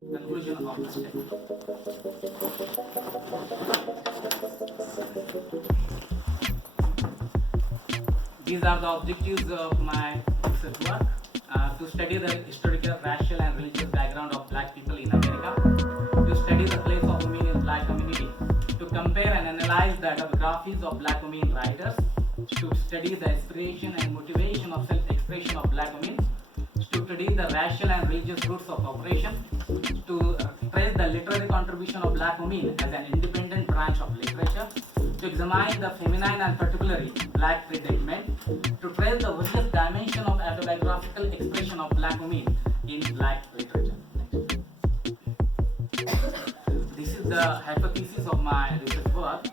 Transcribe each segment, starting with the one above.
Conclusion of the study. These are the objectives of my research work: to study the historical, racial, and religious background of black people in America, to study the place of women in black community, to compare and analyze the autobiographies of black women writers, to study the aspiration and motivation of self-expression of black women, to study the racial and religious roots of oppression, to trace the literary contribution of black women as an independent branch of literature, to examine the feminine and particularly black treatment, to trace the various dimensions of autobiographical expression of black women in black literature. This is the hypothesis of my research work,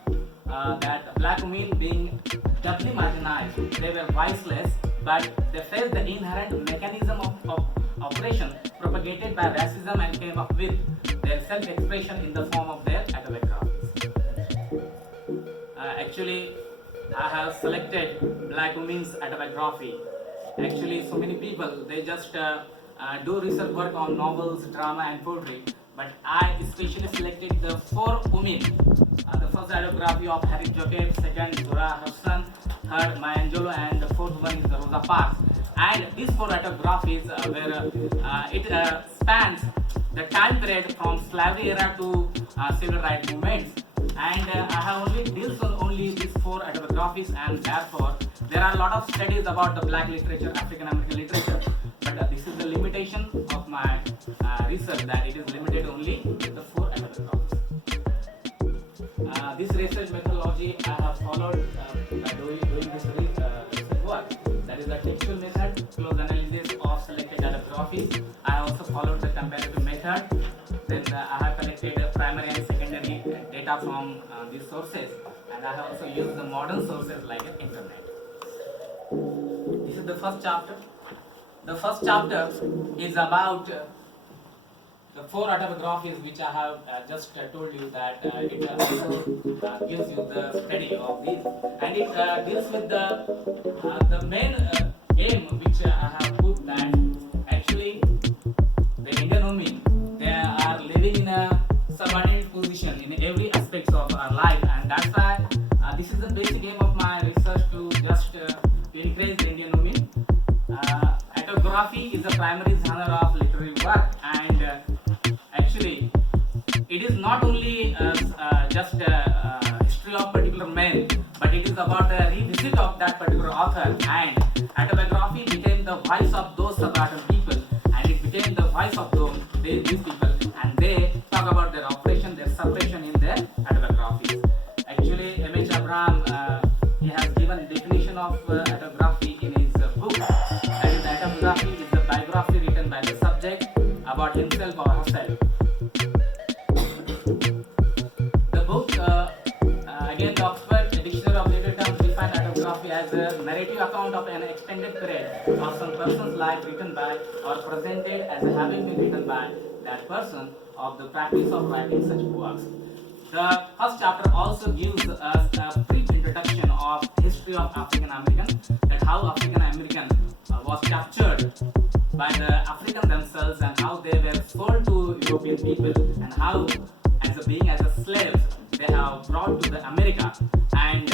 that black women being doubly marginalized, they were voiceless, but they faced the inherent mechanism of oppression propagated by racism and came up with their self-expression in the form of their autobiographies. Actually, I have selected black women's autobiography. Actually, so many people, they just do research work on novels, drama and poetry, but I especially selected the 4 women. The first autobiography of Harriet Joachim, second Zora Hurston, third Maya Angelou, and the fourth one is the Rosa Parks. And these 4 autobiographies it spans the time period from slavery era to civil rights movements. And I have only deals on only these 4 autobiographies, and therefore there are a lot of studies about the black literature, African American literature. But this is the limitation of my research, that it is limited only to the 4 autobiographies. This research methodology I have followed by doing this research work. That is the textual method, close analysis of selected autobiographies. I also followed the comparative method. Then I have collected primary and secondary data from these sources, and I have also used the modern sources like the internet. This is the first chapter. The first chapter is about the 4 autobiographies which I have just told you, that it also gives you the study of these, and it deals with the main aim which I have put, that actually the Indian women, they are living in a subordinate position in every aspect of our life, and that's why this is the basic aim of my research, to just encourage the Indian women. Autobiography is the primary genre of literary work, and actually it is not only just a history of particular men, but it is about a revisit of that particular author, and autobiography became the voice of those subaltern people, and it became the voice of these people, and they talk about their operation, their suppression in their autobiographies. Actually, M.H. Abraham, he has given definition of autobiography in his book. That is, autobiography is the biography written by the subject about himself or herself. The book, again, the Oxford Dictionary of Later Terms defines autobiography as a narrative account of an extended period of some person's life written by or presented as having been written by that person, of the practice of writing such works. The first chapter also gives us a brief introduction of history of African American, that how African American was captured by the Africans themselves, and how they were sold to European people, and how as a slaves they have brought to the America. And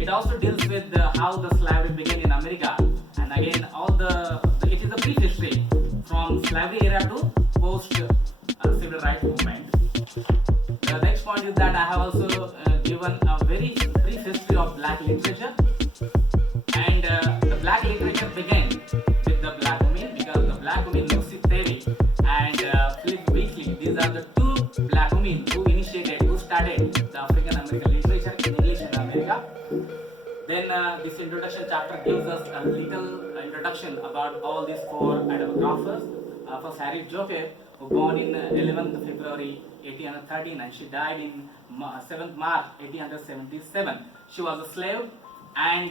it also deals with how the slavery began in America, and again it is a brief history from slavery era to post civil rights movement. The next point is that I have also given a very brief history of black literature, and the black literature began with the black women, because the black women, Lucy Terry and Philip Beasley, these are the 2 black women who started the African American literature in English in America. Then this introduction chapter gives us a little introduction about all these 4 autobiographers. First, Harriet Joachim, who born in 11th February 1813, and she died in 7th March 1877. She was a slave, and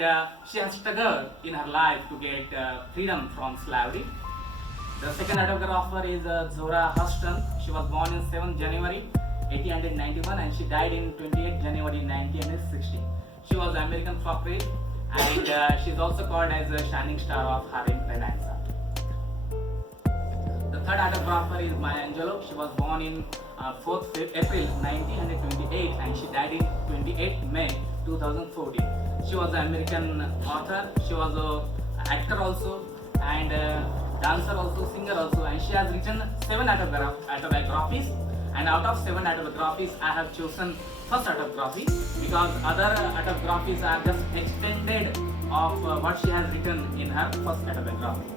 she has struggled in her life to get freedom from slavery. The second autobiographer is Zora Hurston. She was born in 7th January 1891, and she died in 28th January 1960. She was an American suffrage, and she is also called as a shining star of Harlem Renaissance. The third autographer is Maya Angelou. She was born in 4th April 1928 and she died in 28 May 2014. She was an American author. She was an actor also and dancer also, singer also, and she has written 7 autobiographies. And out of 7 autobiographies, I have chosen first autobiography because other autobiographies are just extended of what she has written in her first autobiography.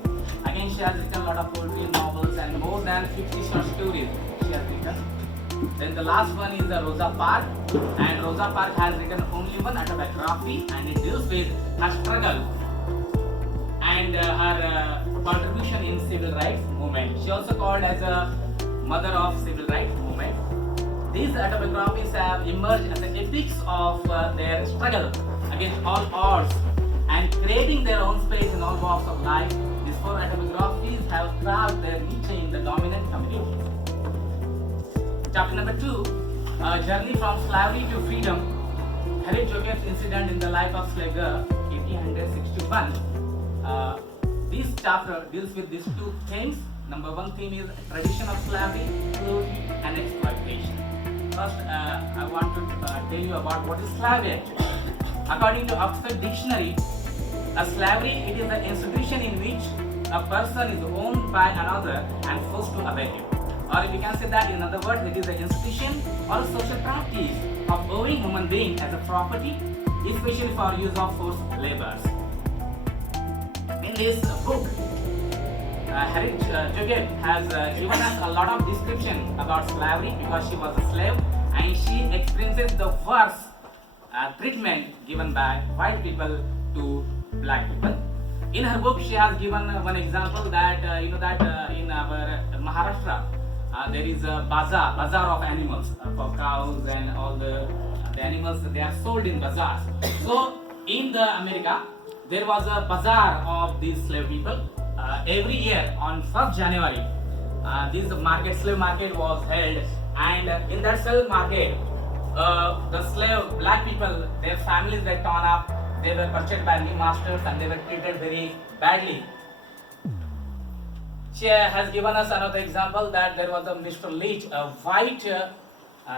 Again, she has written a lot of poetry, novels, and more than 50 short stories she has written. Then the last one is Rosa Parks, and Rosa Parks has written only one autobiography, and it deals with her struggle and her contribution in civil rights movement. She also called as a mother of civil rights movement. These autobiographies have emerged as the epics of their struggle against all odds and creating their own space in all walks of life. These 4 autobiographies have carved their niche in the dominant community. Chapter number 2, Journey from Slavery to Freedom. Harriet Joseph's incident in the life of slave girl, 1861. This chapter deals with these 2 themes. Number 1 theme is tradition of slavery, cruelty, and exploitation. First, I want to tell you about what is slavery actually. According to Oxford Dictionary, a slavery it is an institution in which a person is owned by another and forced to obey him. Or we can say that in other words, it is an institution or a social practice of owning human being as a property, especially for use of forced labors. In this book, Harriet Joseph has given us a lot of description about slavery because she was a slave and she experiences the worst treatment given by white people to black people. In her book, she has given one example that in our Maharashtra there is a bazaar of animals for cows and all the animals. They are sold in bazaars. So in the America, there was a bazaar of these slave people. Every year on 1st January, this slave market was held, and in that slave market, the slave black people, their families were torn up. They were purchased by new masters and they were treated very badly. She has given us another example that there was a Mr. Leach, a white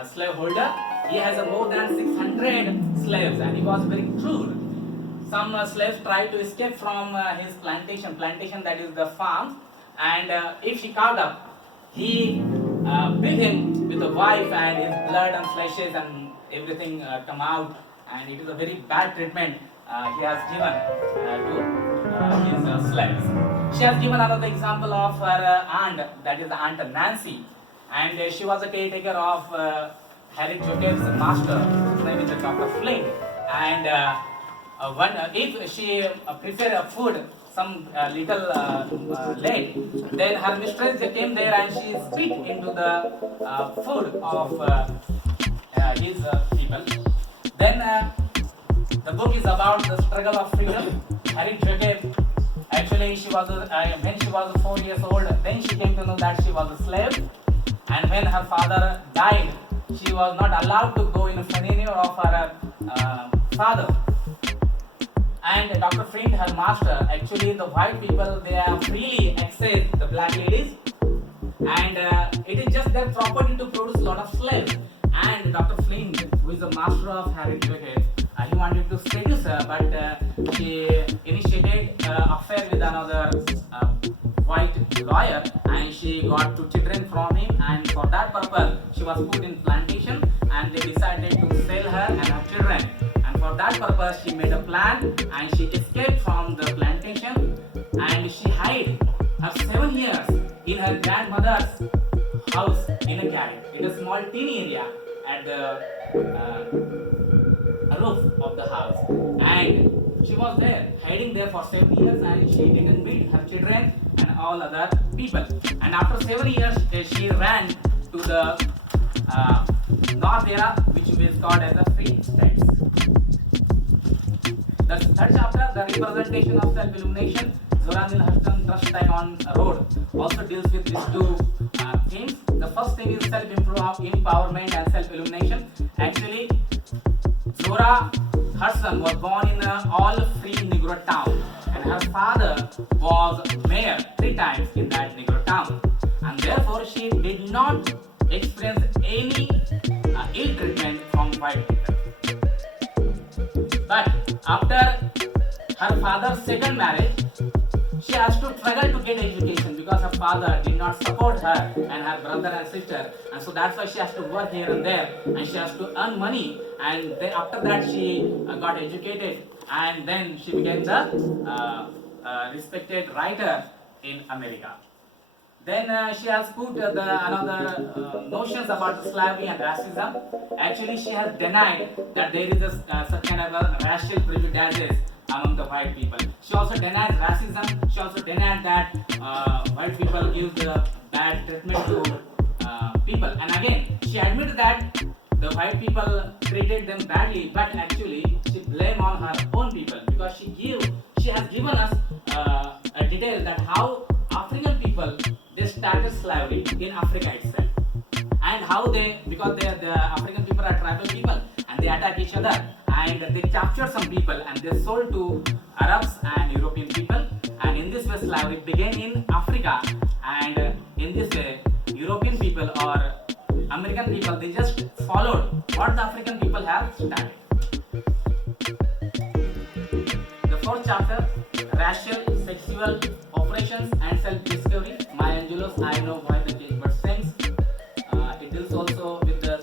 slaveholder. He has more than 600 slaves and he was very cruel. Some slaves tried to escape from his plantation that is the farm, and if she caught up, he beat him with a wife and his blood and fleshes and everything come out, and it is a very bad treatment he has given to his slaves. She has given another example of her aunt, that is the Aunt Nancy, and she was a caretaker of Harriet Joseph's master, his name is Dr. Flint, and if she prepared a food some little late, then her mistress came there and she spit into the food of his people. Then the book is about the struggle of freedom. Harriet Joseph, actually she was when she was 4 years old, then she came to know that she was a slave, and when her father died, she was not allowed to go in a funeral of her father. And Dr. Flint, her master, actually the white people, they have freely access the black ladies, and it is just their property to produce a lot of slaves. And Dr. Flint, who is the master of Harriet Joseph, he wanted to seduce her, but she initiated an affair with another white lawyer, and she got 2 children from him, and for that purpose she was put in plantation, and they decided to sell her and her children. For that purpose, she made a plan and she escaped from the plantation, and she hid her 7 years in her grandmother's house in a garret, in a small teeny area at the roof of the house. And she was there, hiding there for 7 years, and she didn't meet her children and all other people. And after 7 years, she ran to the North era, which is called as the Free States. The third chapter, the representation of self-illumination, Zora Neale Hurston Trust Time on Road, also deals with these 2 themes. The first thing is self-empowerment and self-illumination. Actually, Zora Hurston was born in an all-free Negro town, and her father was mayor 3 times in that Negro town. and therefore she did not experience any ill treatment from white people. But after her father's second marriage, she has to struggle to get education because her father did not support her and her brother and sister, and so that's why she has to work here and there, and she has to earn money, and then after that she got educated, and then she became the respected writer in America. Then she has put another notions about slavery and racism. Actually, she has denied that there is such kind of a racial prejudices among the white people. She also denies racism. She also denied that white people give the bad treatment to people. And again, she admitted that the white people treated them badly, but actually she blamed on her own people because she has given us a detail that how African people they started slavery in Africa itself, and how because the African people are tribal people and they attack each other, and they captured some people and they sold to Arabs and European people, and in this way slavery began in Africa, and in this way European people or American people they just followed what the African people have started. The fourth chapter, racial, sexual operations and self-discovery. Maya Angelou's I Know Why the Cage Bird Sings. It deals also with the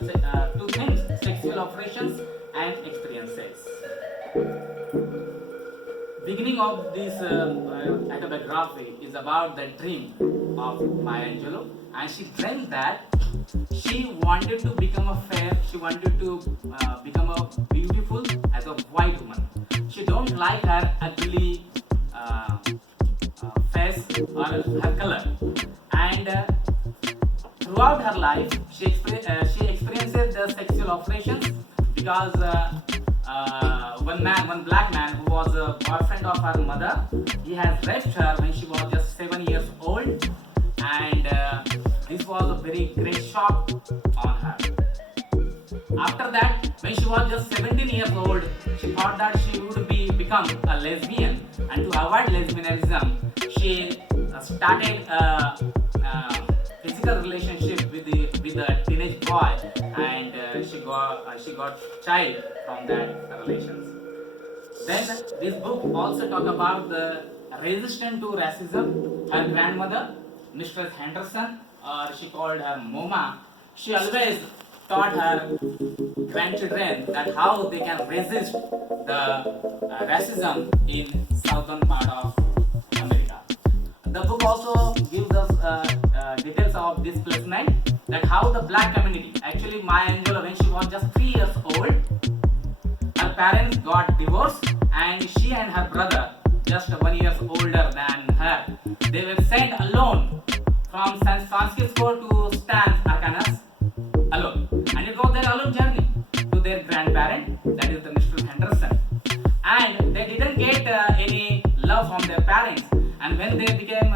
two things, sexual operations and experiences. Beginning of this autobiography is about the dream of Maya Angelou, and she dreamt that she wanted to become she wanted to become a beautiful as a white woman. She don't like her ugly face or her color, and throughout her life she experiences the sexual operations because one black man who was a boyfriend of her mother, he has raped her when she was just 7 years old, and this was a very great shock on her. After that, when she was just 17 years old, she thought that she would become a lesbian, and to avoid lesbianism, she started a physical relationship with a teenage boy, and she got child from that relations. Then this book also talk about the resistance to racism. Her grandmother, Mistress Henderson, or she called her Moma, she always taught her grandchildren that how they can resist the racism in southern part of America. The book also gives us details of displacement, that how the black community, actually Maya Angelou when she was just 3 years old, her parents got divorced, and she and her brother, just 1 year older than her, they were sent alone from San Francisco to Stan's, Arkansas, alone. And it was their alone journey to their grandparent, that is the Mr. Henderson. And they didn't get any love from their parents. And when they became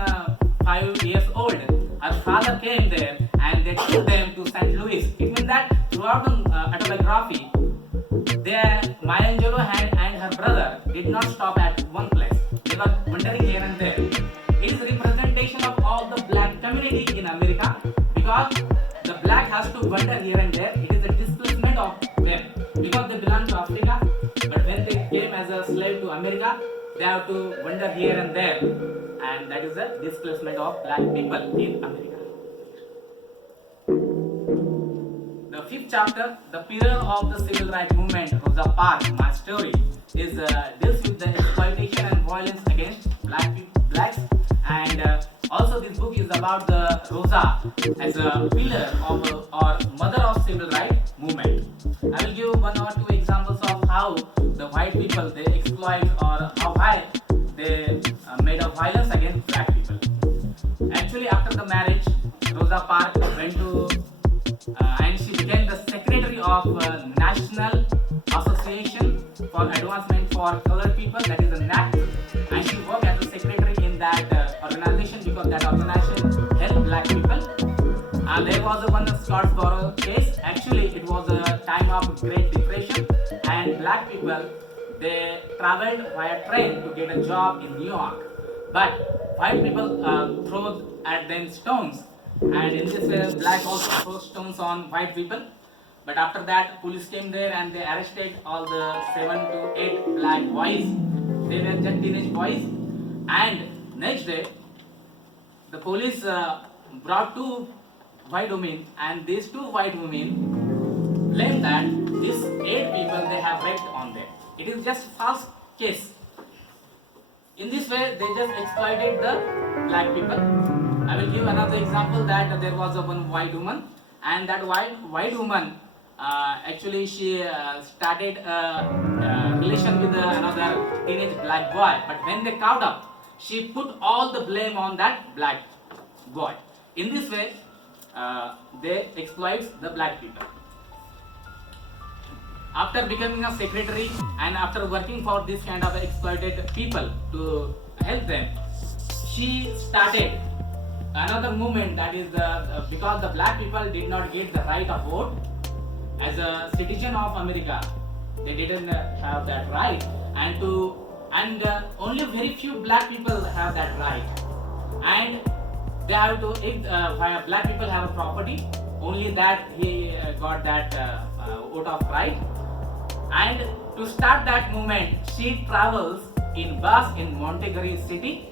5 years old, her father came there and they took them to St. Louis. It means that throughout the autobiography, Maya Angelou and her brother did not stop at one place. They were wandering here and there. It is a representation of all the black community in America, because the black has to wander here and there. It is a displacement of them because they belong to Africa, but when they came as a slave to America, they have to wander here and there, and that is the displacement of black people in America. The fifth chapter, the period of the civil rights movement, Rosa Parks, my story, is deals with the exploitation and violence against blacks, and also this book is about the Rosa as a pillar of or mother of civil rights movement. I will give one or two examples of how the white people they exploit or how high they made of violence against black people. Actually, after the marriage, Rosa Parks went to and she became the secretary of National Association for Advancement for Colored People, that is the NAC, and she worked as a secretary in that organization because that organization helped black people. There was one Scottsboro case. Actually, it was a time of Great Depression, and black people they traveled via train to get a job in New York, but white people threw at them stones, And in this way, black also throw stones on white people. But after that, police came there and they arrested all the 7 to 8 black boys. They were just teenage boys. And next day, the police brought 2 white women, and these 2 white women claim that these 8 people they have raped on them. It is just false case. In this way, they just exploited the black people. I will give another example that there was a one white woman, and that white woman actually she started a relation with another teenage black boy. But when they caught up, she put all the blame on that black boy. In this way, they exploit the black people. After becoming a secretary and after working for this kind of exploited people to help them, she started another movement, that is because the black people did not get the right of vote as a citizen of America. They didn't have that right, and only very few black people have that right. And they have to, if black people have a property, only that he got that vote of right. And to start that movement, she travels in bus in Monterey City,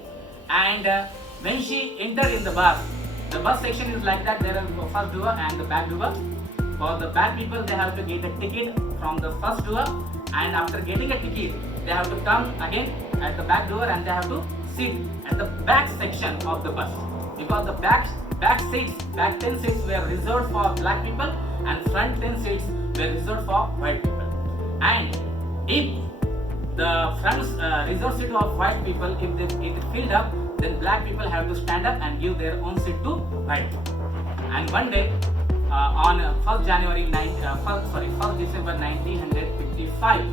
and when she entered in the bus section is like that. There is the first door and the back door. For the back people, they have to get a ticket from the first door, and after getting a ticket, they have to come again at the back door and they have to sit at the back section of the bus, because the back 10 seats were reserved for black people and front 10 seats were reserved for white people. And if the front reserved seat of white people, if it filled up, then black people have to stand up and give their own seat to white people. And one day, on 1st December 1955,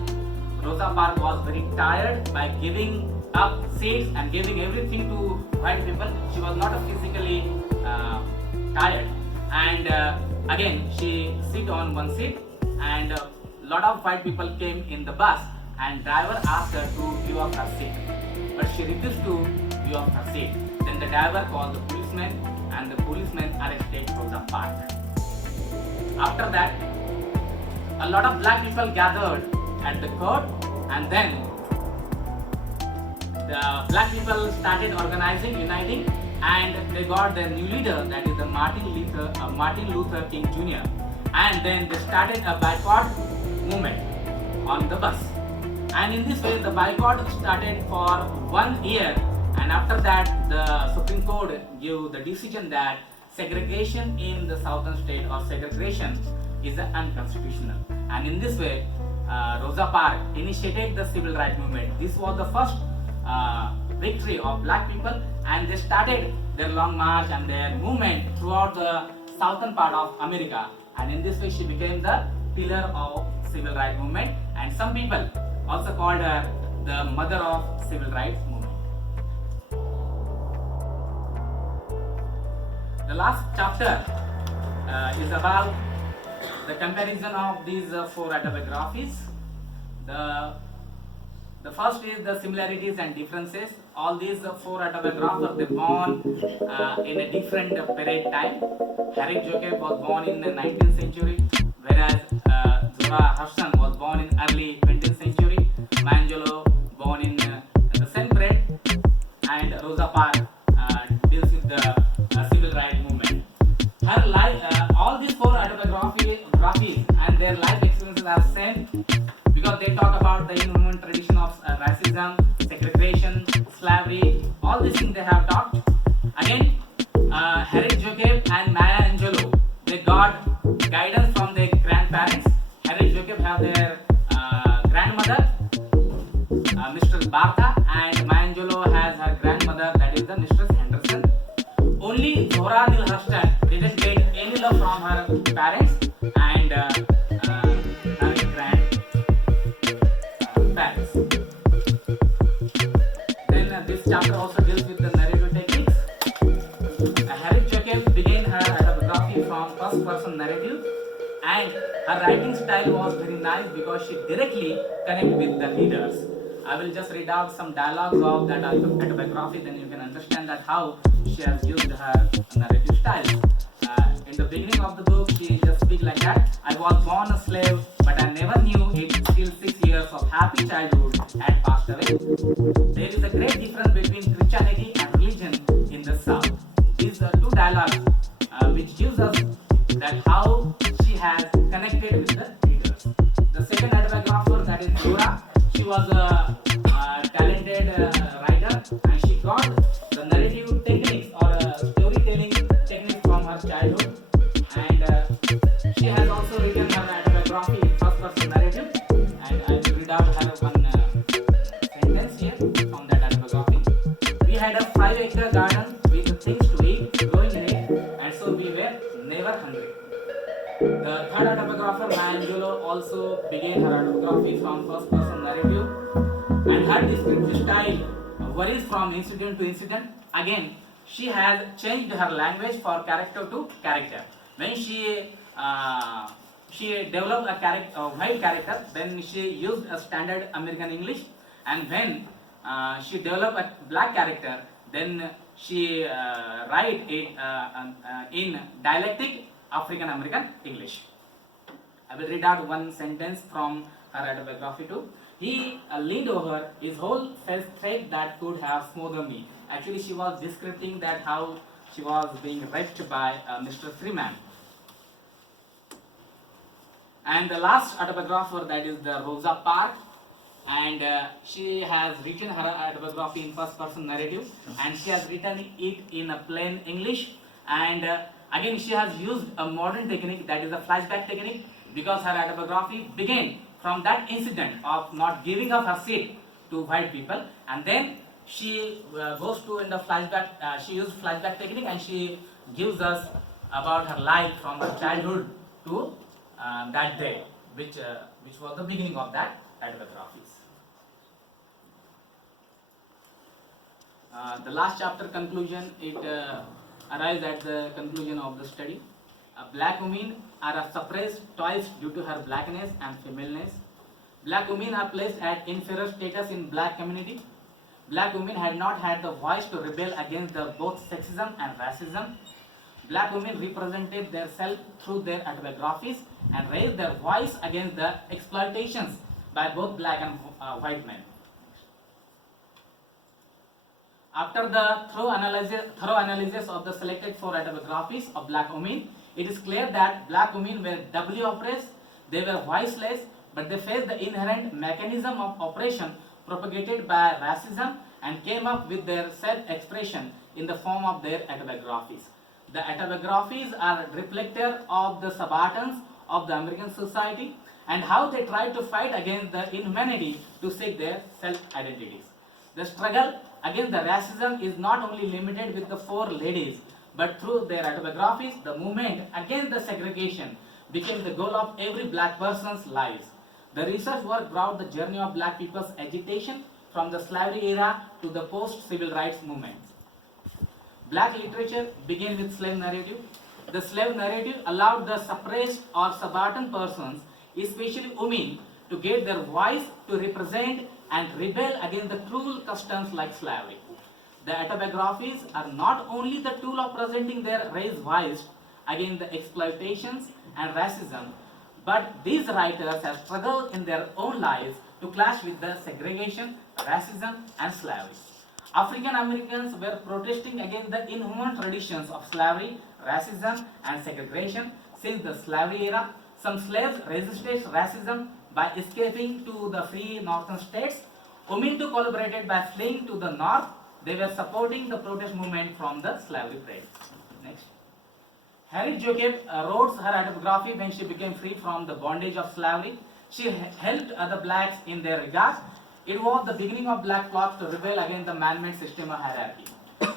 Rosa Parks was very tired by giving up seats and giving everything to white people. She was not physically tired, and again she sit on one seat, and lot of white people came in the bus, and driver asked her to give up her seat, but she refused to give up her seat. Then the driver called the policeman, and the policeman arrested Rosa Parks. After that, a lot of black people gathered at the court, and then the black people started organizing, uniting, and they got their new leader, that is the Martin Luther King Jr. And then they started a boycott movement on the bus. And in this way, the boycott started for 1 year, and after that, the Supreme Court gave the decision that segregation in the southern state or segregation is unconstitutional. And in this way, Rosa Parks initiated the civil rights movement. This was the first victory of black people, and they started their long march and their movement throughout the southern part of America. And in this way, she became the pillar of civil rights movement, and some people also called her the mother of civil rights movement. The last chapter is about the comparison of these 4 autobiographies. The first is the similarities and differences. All these 4 autobiographers, they born in a different period time. Harriet Jacob was born in the 19th century, whereas Zora Hurston was born in early 20th century. Maya Angelou born in the same period, and Rosa Parks deals with the civil rights movement. Her life, all these 4 autobiographies and their life experiences are same, because they talk about the inhuman tradition of racism, segregation, slavery, all these things they have talked. Again, Harriet Jacob and Maya Angelou, they got guidance from their grandparents. Harriet Jacob have their grandmother, Mistress Bartha, and Maya Angelou has her grandmother, that is the Mistress Henderson. Only Zora Neale Hurston didn't get any love from her parents and her grandparents. Then this chapter also deals with the narrative techniques. Harriet Jacob began her autobiography from first-person narrative, and her writing style was very nice because she directly connected with the leaders. I will just read out some dialogues of that autobiography, then you can understand that how she has used her narrative style. In the beginning of the book, she just speaks like that. I was born a slave, but I never knew it till 6 years of happy childhood had passed away. There is a great difference between Christianity and religion in the South. These are two dialogues which gives us that how she has connected with the leaders. The second autobiographer, that is Dora, she was a talented writer, and she got the narrative techniques or storytelling techniques from her childhood, and she has also written her autobiography in first person narrative, and I will read out her one sentence here from that autobiography. We had a 5-acre garden with things to eat growing in it, and so we were never hungry. The third autobiographer, Maya Angelou, also began her autobiography from first person narrative, and her descriptive style varies from incident to incident. Again, she has changed her language for character to character. When she developed a white character, then she used a standard American English, and when she developed a black character, then she write it in dialectic African American English. I will read out one sentence from her autobiography too. He leaned over, his whole face thread that could have smothered me. Actually, she was describing that how she was being raped by Mr. Freeman. And the last autobiographer, that is the Rosa Parks, and she has written her autobiography in first person narrative, and she has written it in a plain English, and again she has used a modern technique, that is a flashback technique, because her autobiography began from that incident of not giving up her seat to white people, and then she goes to in the flashback, she used flashback technique, and she gives us about her life from her childhood to that day, which was the beginning of that autobiographies. The last chapter conclusion, it arrives at the conclusion of the study. Black women are suppressed twice due to her blackness and femaleness. Black women are placed at inferior status in black community. Black women had not had the voice to rebel against both sexism and racism. Black women represented themselves through their autobiographies and raised their voice against the exploitations by both black and white men. After the thorough analysis of the selected 4 autobiographies of black women, it is clear that black women were doubly oppressed, they were voiceless, but they faced the inherent mechanism of oppression propagated by racism and came up with their self-expression in the form of their autobiographies. The autobiographies are reflective of the subalterns of the American society and how they tried to fight against the inhumanity to seek their self-identities. The struggle against the racism is not only limited with the 4 ladies, but through their autobiographies, the movement against the segregation became the goal of every black person's lives. The research work brought the journey of black people's agitation from the slavery era to the post-civil rights movement. Black literature began with slave narrative. The slave narrative allowed the suppressed or subaltern persons, especially women, to get their voice to represent and rebel against the cruel customs like slavery. The autobiographies are not only the tool of presenting their raised voice against the exploitations and racism, but these writers have struggled in their own lives to clash with the segregation, racism, and slavery. African Americans were protesting against the inhuman traditions of slavery, racism, and segregation since the slavery era. Some slaves resisted racism by escaping to the free northern states. Women too collaborated by fleeing to the north. They were supporting the protest movement from the slavery trade. Next. Harriet Jacob wrote her autobiography when she became free from the bondage of slavery. She helped other blacks in their regard. It was the beginning of black plots to rebel against the man-made system of hierarchy.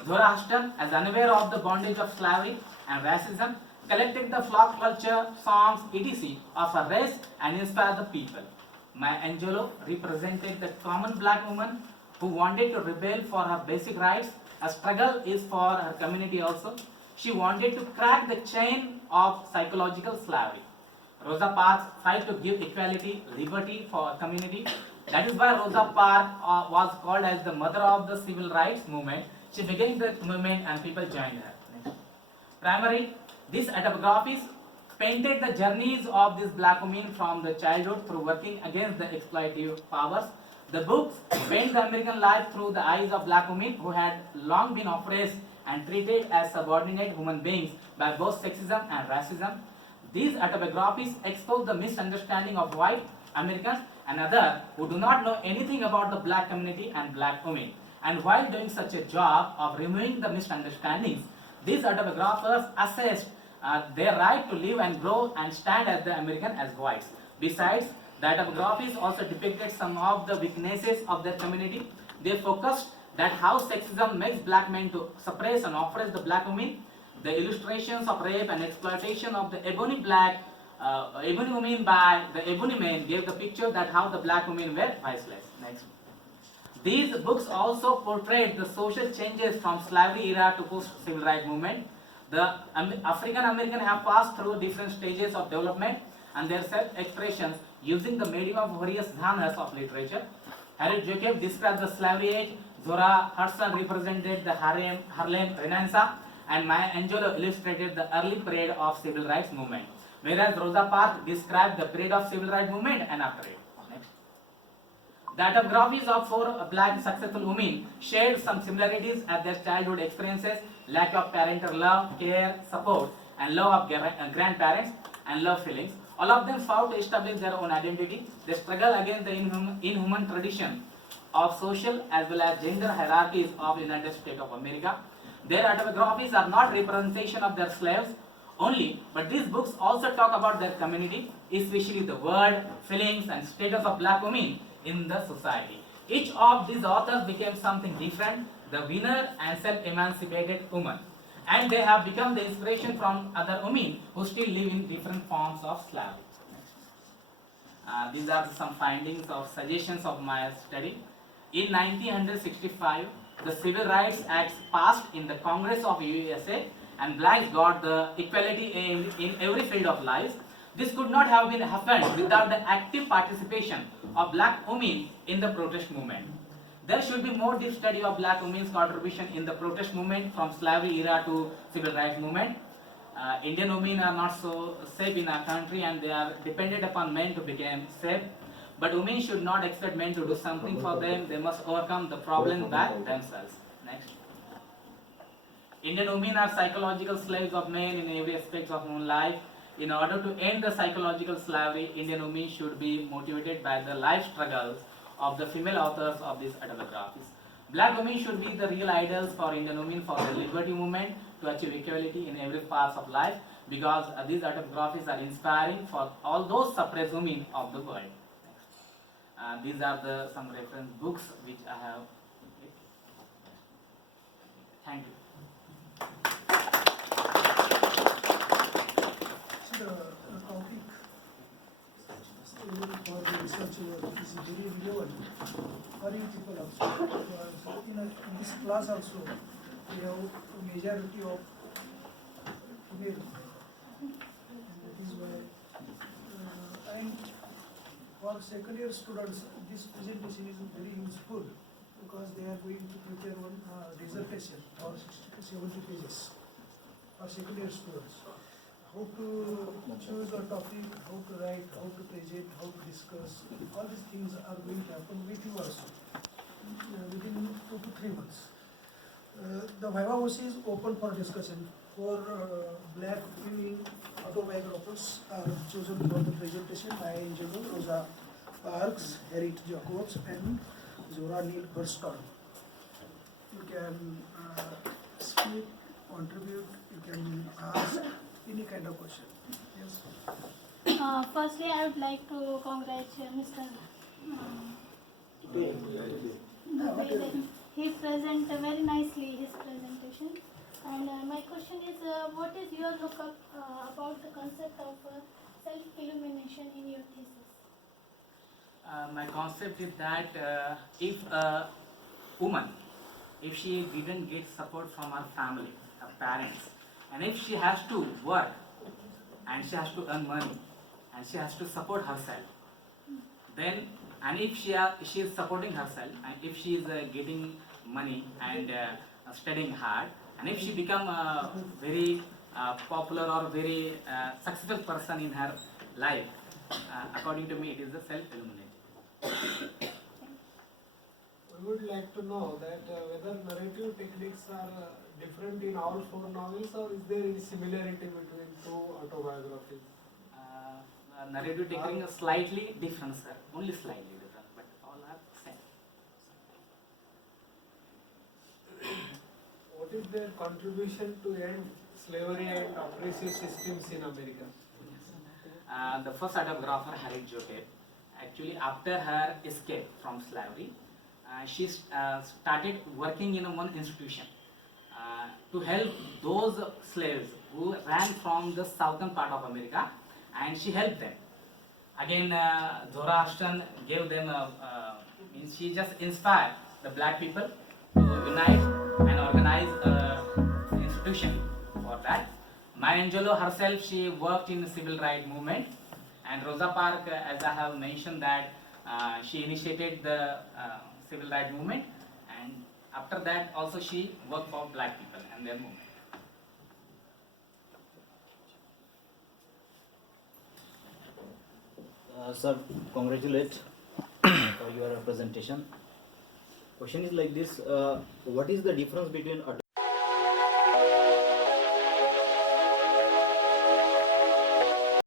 Zora Hurston, as unaware of the bondage of slavery and racism, collected the flock culture, songs, etc. of her race and inspired the people. Maya Angelou represented the common black woman who wanted to rebel for her basic rights. A struggle is for her community also. She wanted to crack the chain of psychological slavery. Rosa Parks tried to give equality, liberty for her community. That is why Rosa Parks was called as the mother of the civil rights movement. She began the movement and people joined her. Next. Primary, these autobiographies painted the journeys of these black women from the childhood through working against the exploitative powers. The books paint the American life through the eyes of black women who had long been oppressed and treated as subordinate human beings by both sexism and racism. These autobiographies expose the misunderstanding of white Americans and others who do not know anything about the black community and black women. And while doing such a job of removing the misunderstandings, these autobiographers assessed their right to live and grow and stand as the American as whites. Besides, the autobiographies also depicted some of the weaknesses of their community. They focused that how sexism makes black men to suppress and oppress the black women. The illustrations of rape and exploitation of the ebony women by the ebony men gave the picture that how the black women were voiceless. Next. These books also portrayed the social changes from slavery era to post-civil rights movement. The African Americans have passed through different stages of development and their self-expressions using the medium of various genres of literature. Harriet Jacob described the slavery age, Zora Hudson represented the Harlem Renaissance, and Maya Angelou illustrated the early period of civil rights movement, whereas Rosa Parks described the period of civil rights movement and after it. Next. The autobiographies of 4 black successful women shared some similarities at their childhood experiences, lack of parental love, care, support, and love of grandparents, and love feelings. All of them fought to establish their own identity. They struggle against the inhuman tradition of social as well as gender hierarchies of the United States of America. Their autobiographies are not representation of their slaves only, but these books also talk about their community, especially the word, feelings, and status of black women in the society. Each of these authors became something different, the winner and self-emancipated woman. And they have become the inspiration from other women who still live in different forms of slavery. These are some findings of suggestions of my study. In 1965, the Civil Rights Act passed in the Congress of USA and blacks got the equality in every field of life. This could not have been happened without the active participation of black women in the protest movement. There should be more deep study of black women's contribution in the protest movement from slavery era to civil rights movement. Indian women are not so safe in our country and they are dependent upon men to become safe. But women should not expect men to do something for them. They must overcome the problem by themselves. Next. Indian women are psychological slaves of men in every aspect of human life. In order to end the psychological slavery, Indian women should be motivated by the life struggles of the female authors of these autobiographies. Black women should be the real idols for Indian women for the liberty movement to achieve equality in every part of life, because these autobiographies are inspiring for all those suppressed women of the world. These are some reference books which I have. Thank you. So the topic for the research work is very relevant for you people also. Because in this class also we have a majority of female, and that is why and for second year students this presentation is very useful, because they are going to prepare one dissertation or 60 to 70 pages for second year students. How to choose a topic, how to write, how to present, how to discuss, all these things are going to happen with you also within 2 to 3 months. The Viva is open for discussion. For black women autobiographers are chosen for the presentation by Angelou, Rosa Parks, Harriet Jacobs, and Zora Neale Hurston. You can speak, contribute, you can ask any kind of question. Yes. Firstly, I would like to congratulate Mr. Dubey. He presented very nicely his presentation. And my question is, what is your look up about the concept of self-illumination in your thesis? My concept is that if a woman, if she didn't get support from her family, her parents, and if she has to work and she has to earn money and she has to support herself, then and if she is supporting herself, and if she is getting money and studying hard, and if she become a very popular or very successful person in her life, according to me, it is the self-illumination. We would like to know that whether narrative techniques are different in all four novels, or is there any similarity between two autobiographies? Narrative technique is slightly different, sir. Only slightly different, but all are same. What is their contribution to end slavery and oppressive systems in America? The first autobiographer, Harriet Joseph, actually after her escape from slavery, she started working in one institution to help those slaves who ran from the southern part of America, and she helped them. Again, Zoroastrian gave them, means she just inspired the black people to unite and organize an institution for that. Maya Angelou herself, she worked in the civil rights movement, and Rosa Parks, as I have mentioned, that she initiated the civil rights movement, and after that also she worked for black people and their movement. Sir, congratulate for your presentation. Question is like this: what is the difference between